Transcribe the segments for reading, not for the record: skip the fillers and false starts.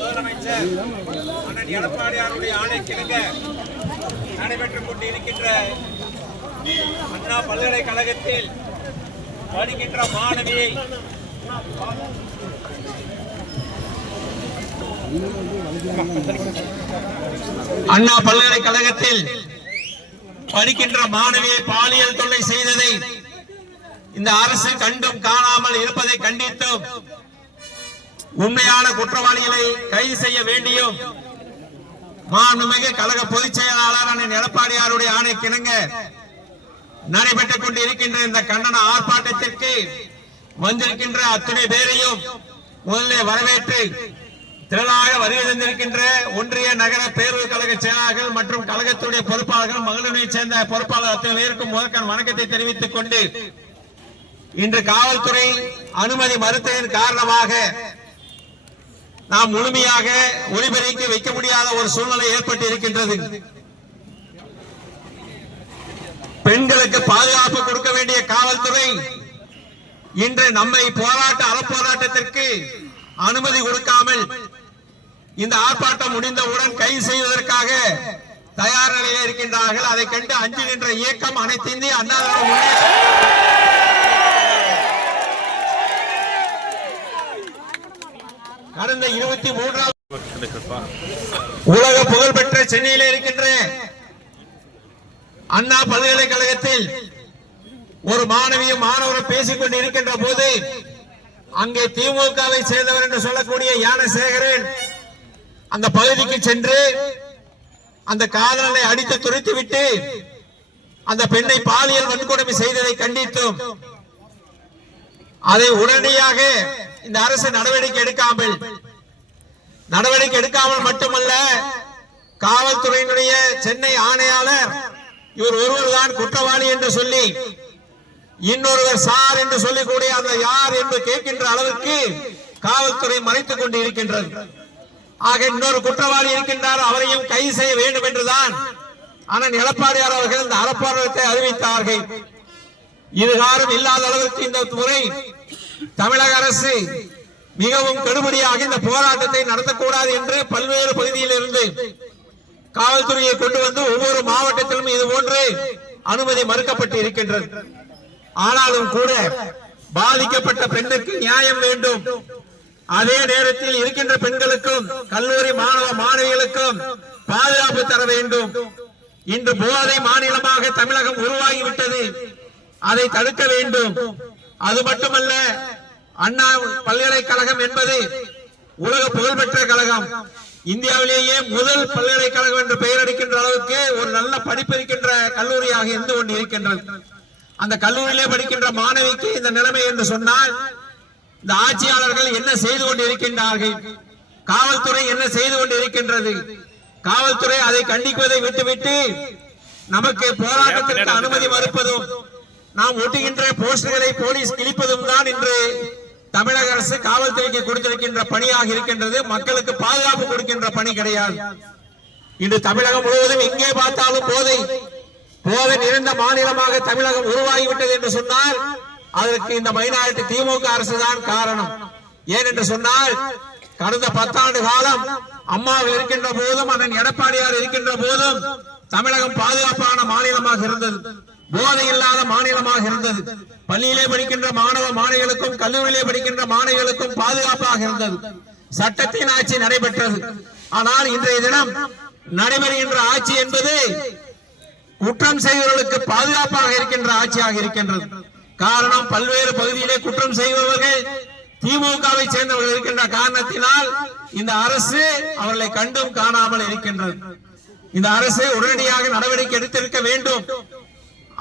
முதலமைச்சர் அண்ணன் எடப்பாடியாருடைய ஆணைக்கிணங்க நடைபெற்றுக் கொண்டிருக்கின்ற அண்ணா பல்கலைக்கழகத்தில் படிக்கின்ற மாணவியை அண்ணா பல்கலைக்கழகத்தில் படிக்கின்ற மாணவியை பாலியல் தொல்லை செய்ததை இந்த அரசு கண்டும் காணாமல் இருப்பதை கண்டித்தும் உண்மையான குற்றவாளிகளை கைது செய்ய வேண்டியும் மாண்புமிகு கழக பொதுச் செயலாளர் அண்ணன் எடப்பாடியாருடைய ஆணைக்கிணங்க நடைபெற்றுக் கொண்டிருக்கின்ற இந்த கண்டன ஆர்ப்பாட்டத்திற்கு வந்திருக்கின்ற அத்தனை பேரையும் முதலில் வரவேற்று திரளாக வருகை தந்திருக்கின்ற ஒன்றிய நகர பேரவை கழக செயலாளர்கள் மற்றும் கழகத்துடைய பொறுப்பாளர்கள் மகளிரை சேர்ந்த பொறுப்பாளர் அத்தனை பேருக்கும் முதற்கண் வணக்கத்தை தெரிவித்துக் கொண்டு இன்று காவல்துறை அனுமதி மறுத்ததன் காரணமாக நாம் முழுமையாக ஒளிபரப்பி வைக்க முடியாத ஒரு சூழ்நிலை ஏற்பட்டு இருக்கின்றது. பெண்களுக்கு பாதுகாப்பு கொடுக்க வேண்டிய காவல்துறை இன்று நம்மை அறப்போராட்டத்திற்கு அனுமதி கொடுக்காமல் இந்த ஆர்ப்பாட்டம் முடிந்தவுடன் கைது செய்வதற்காக தயார் நிலையில் இருக்கின்றார்கள். அதை கண்டு அஞ்சுகின்ற இயக்கம் அனைத்து இந்திய அண்ணா கடந்த 23 உலக புகழ்பெற்ற சென்னையில் இருக்கின்ற அண்ணா பல்கலைக்கழகத்தில் ஒரு மாணவியும் மாணவரும் பேசிக் கொண்டு இருக்கின்ற போது அங்கே திமுகவை சேர்ந்தவர் என்று சொல்லக்கூடிய ஞானசேகரன் அந்த பகுதிக்கு சென்று அந்த காதலனை அடித்து துரைத்துவிட்டு அந்த பெண்ணை பாலியல் வன்கொடுமை செய்ததை கண்டித்தும் அதை உடனடியாக இந்த அரசு நடவடிக்கை எடுக்காமல் மட்டுமல்ல, காவல்துறையினுடைய சென்னை ஆணையாளர் இவர் ஒருவர் தான் குற்றவாளி என்று சொல்லி இன்னொருவர் சார் என்று சொல்லக்கூடிய அந்த யார் என்று கேட்கின்ற அளவுக்கு காவல்துறை மறைத்துக் கொண்டு இருக்கின்றது. ஆக இன்னொரு குற்றவாளி இருக்கின்றார், அவரையும் கைது செய்ய வேண்டும் என்றுதான் ஆனால் எடப்பாடியார் அவர்கள் இந்த அறப்போராட்டத்தை அறிவித்தார்கள். இதுகாரம் இல்லாத அளவிற்கு இந்த முறை தமிழக அரசு மிகவும் கடுமையாக இந்த போராட்டத்தை நடத்தக்கூடாது என்று பல்வேறு பகுதியில் இருந்து காவல்துறையை கொண்டு வந்து ஒவ்வொரு மாவட்டத்திலும் இது போன்று அனுமதி மறுக்கப்பட்டு இருக்கின்றது. ஆனாலும் கூட பாதிக்கப்பட்ட பெண்ணுக்கு நியாயம் வேண்டும். அதே நேரத்தில் இருக்கின்ற பெண்களுக்கும் கல்லூரி மாணவ மாணவிகளுக்கும் பாதுகாப்பு தர வேண்டும். இன்று போதை மாநிலமாக தமிழகம் உருவாகிவிட்டது, அதை தடுக்க வேண்டும். அது மட்டுமல்ல, அண்ணா பல்கலைக்கழகம் என்பது உலக புகழ்பெற்ற கழகம், இந்தியாவிலேயே முதல் பல்கலைக்கழகம் என்று பெயர் எடுக்கின்ற அளவுக்கு ஒரு நல்ல படிப்பிருக்கின்ற கல்லூரியாக இருந்து கொண்டு இருக்கின்றது. அந்த கல்லூரியிலே படிக்கின்ற மாணவிக்கு இந்த நிலைமை என்று சொன்னால் இந்த ஆட்சியாளர்கள் என்ன செய்து கொண்டு இருக்கின்றார்கள், காவல்துறை என்ன செய்து கொண்டு இருக்கின்றது? காவல்துறை அதை கண்டிப்பதை விட்டுவிட்டு நமக்கு போராட்டத்திற்கு அனுமதி மறுப்பதும் நாம் ஒட்டுகின்ற போஸ்டர்களை போலீஸ் கிழிப்பதும் தான் இன்று தமிழக அரசு காவல்துறைக்கு கொடுத்திருக்கின்ற பணியாக இருக்கின்றது. மக்களுக்கு பாதுகாப்பு கொடுக்கின்ற பணி கிடையாது. இன்று தமிழகம் முழுவதும் எங்கே பார்த்தாலும் போதை நிறைந்த மாநிலமாக தமிழகம் உருவாகிவிட்டது என்று சொன்னால் அதற்கு இந்த மைனாரிட்டி திமுக அரசு தான் காரணம். ஏனென்று சொன்னால் கடந்த 10 ஆண்டு காலம் அம்மாவில் இருக்கின்ற போதும் அண்ணன் எடப்பாடியார் இருக்கின்ற போதும் தமிழகம் பாதுகாப்பான மாநிலமாக இருந்தது, போதை இல்லாத மாநிலமாக இருந்தது. பள்ளியிலே படிக்கின்ற மாணவ மாணவிகளுக்கும் கல்லூரியிலே படிக்கின்ற மாணவிகளுக்கும் பாதுகாப்பாக இருந்தது. சட்டத்தின் ஆட்சி நடைபெற்றது. ஆனால் இன்றைய தினம் நடைபெறுகின்ற ஆட்சி என்பது குற்றம் செய்வர்களுக்கு பாதுகாப்பாக இருக்கின்ற ஆட்சியாக இருக்கின்றது. காரணம், பல்வேறு பகுதியிலே குற்றம் செய்பவர்கள் திமுகவை சேர்ந்தவர்கள் இருக்கின்ற காரணத்தினால் இந்த அரசு அவர்களை கண்டும் காணாமல் இருக்கின்றது. இந்த அரசு உடனடியாக நடவடிக்கை எடுத்திருக்க வேண்டும்.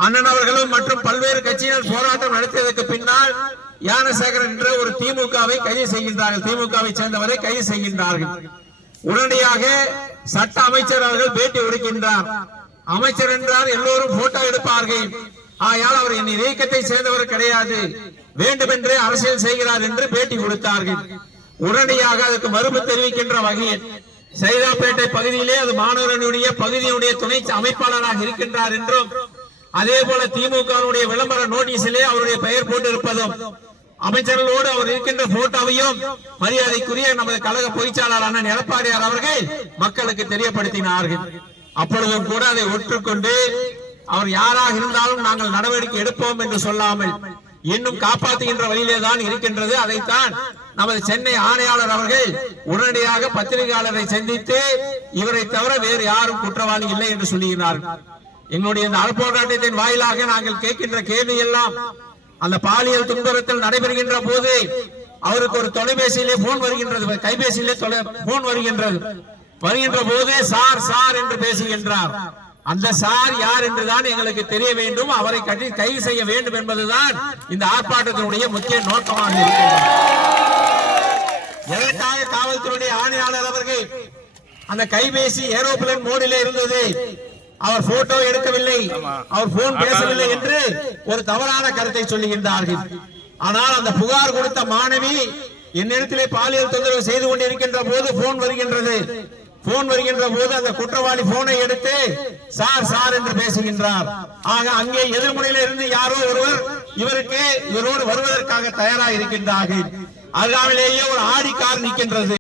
அண்ணன் அவர்களும் மற்றும் பல்வேறு கட்சியினர் போராட்டம் நடத்தியதற்கு பின்னால் ஞானசேகரன் என்ற ஒரு திமுகவை கைது செய்கின்றார்கள், திமுகவை சேர்ந்தவரை கைது செய்கின்றார்கள். உடனடியாக சட்ட அமைச்சர் அவர்கள் பேட்டி கொடுக்கின்றார். அமைச்சர் என்றார் எல்லோரும் போட்டோ எடுப்பார்கள். ஆகையால் அவர் என் இயக்கத்தை சேர்ந்தவர் கிடையாது, வேண்டுமென்றே அரசியல் செய்கிறார் என்று பேட்டி கொடுத்தார்கள். உடனடியாக அதற்கு மறுப்பு தெரிவிக்கின்ற வகையில் சைதாப்பேட்டை பகுதியிலே அது மாணவர்களுடைய பகுதியுடைய துணை அமைப்பாளராக இருக்கின்றார் என்றும், அதே போல திமுகவுடைய விளம்பர நோட்டீஸிலே அவருடைய பெயர் போட்டு இருப்பதும், அமைச்சர்களோடு அவர் இருக்கின்ற போட்டோவையும் மரியாதைக்குரிய நமது கழக பொதுச்செயலாளரான எடப்பாடியார் அவர்கள் மக்களுக்கு தெரியப்படுத்தினார்கள். அப்பொழுதும் கூட அதை ஒற்றுக்கொண்டு அவர் யாராக இருந்தாலும் நாங்கள் நடவடிக்கை எடுப்போம் என்று சொல்லாமல் இன்னும் காப்பாற்றுகின்ற வழியிலே தான் இருக்கின்றது. அதைத்தான் நமது சென்னை ஆணையாளர் அவர்கள் உடனடியாக பத்திரிகையாளரை சந்தித்து இவரை தவிர வேறு யாரும் குற்றவாளி இல்லை என்று சொல்லுகிறார்கள். எங்களுடைய இந்த அறப்போராட்டத்தின் வாயிலாக நாங்கள் கேட்கின்ற கேள்வி எல்லாம், அந்த பாலியல் துன்புறுத்தல் நடைபெறுகின்ற போது அவருக்கு ஒரு தொலைபேசியிலே போன் வருகின்றது, கைபேசியிலே போன் வருகின்ற போது சார் சார் என்று பேசுகின்றார். அந்த சார் யார் என்றுதான் எங்களுக்கு தெரிய வேண்டும், அவரை கைது செய்ய வேண்டும் என்பதுதான் இந்த ஆர்ப்பாட்டத்தினுடைய முக்கிய நோக்கமாக இருக்கிறது. எதற்காக காவல்துறை ஆணையாளர் அவர்கள் அந்த கைபேசி ஏரோப்ளேன் மோடிலே இருந்தது, அவர் போட்டோ எடுக்கவில்லை, அவர் போன் பேசவில்லை என்று ஒரு தவறான கருத்தை சொல்லுகின்றார்கள். ஆனால் அந்த புகார் கொடுத்த மாணவி என்னிடத்திலே பாலியல் தொந்தரவு செய்து கொண்டிருக்கின்ற போது போன் வருகின்றது. போன் வருகின்ற போது அந்த குற்றவாளி போனை எடுத்து சார் சார் என்று பேசுகின்றார். ஆக அங்கே எதிர்முனையில இருந்து யாரோ ஒருவர் இவரோடு வருவதற்காக தயாராக இருக்கின்றார்கள். அருகாமையிலேயே ஒரு ஆடி கார் நிற்கின்றது.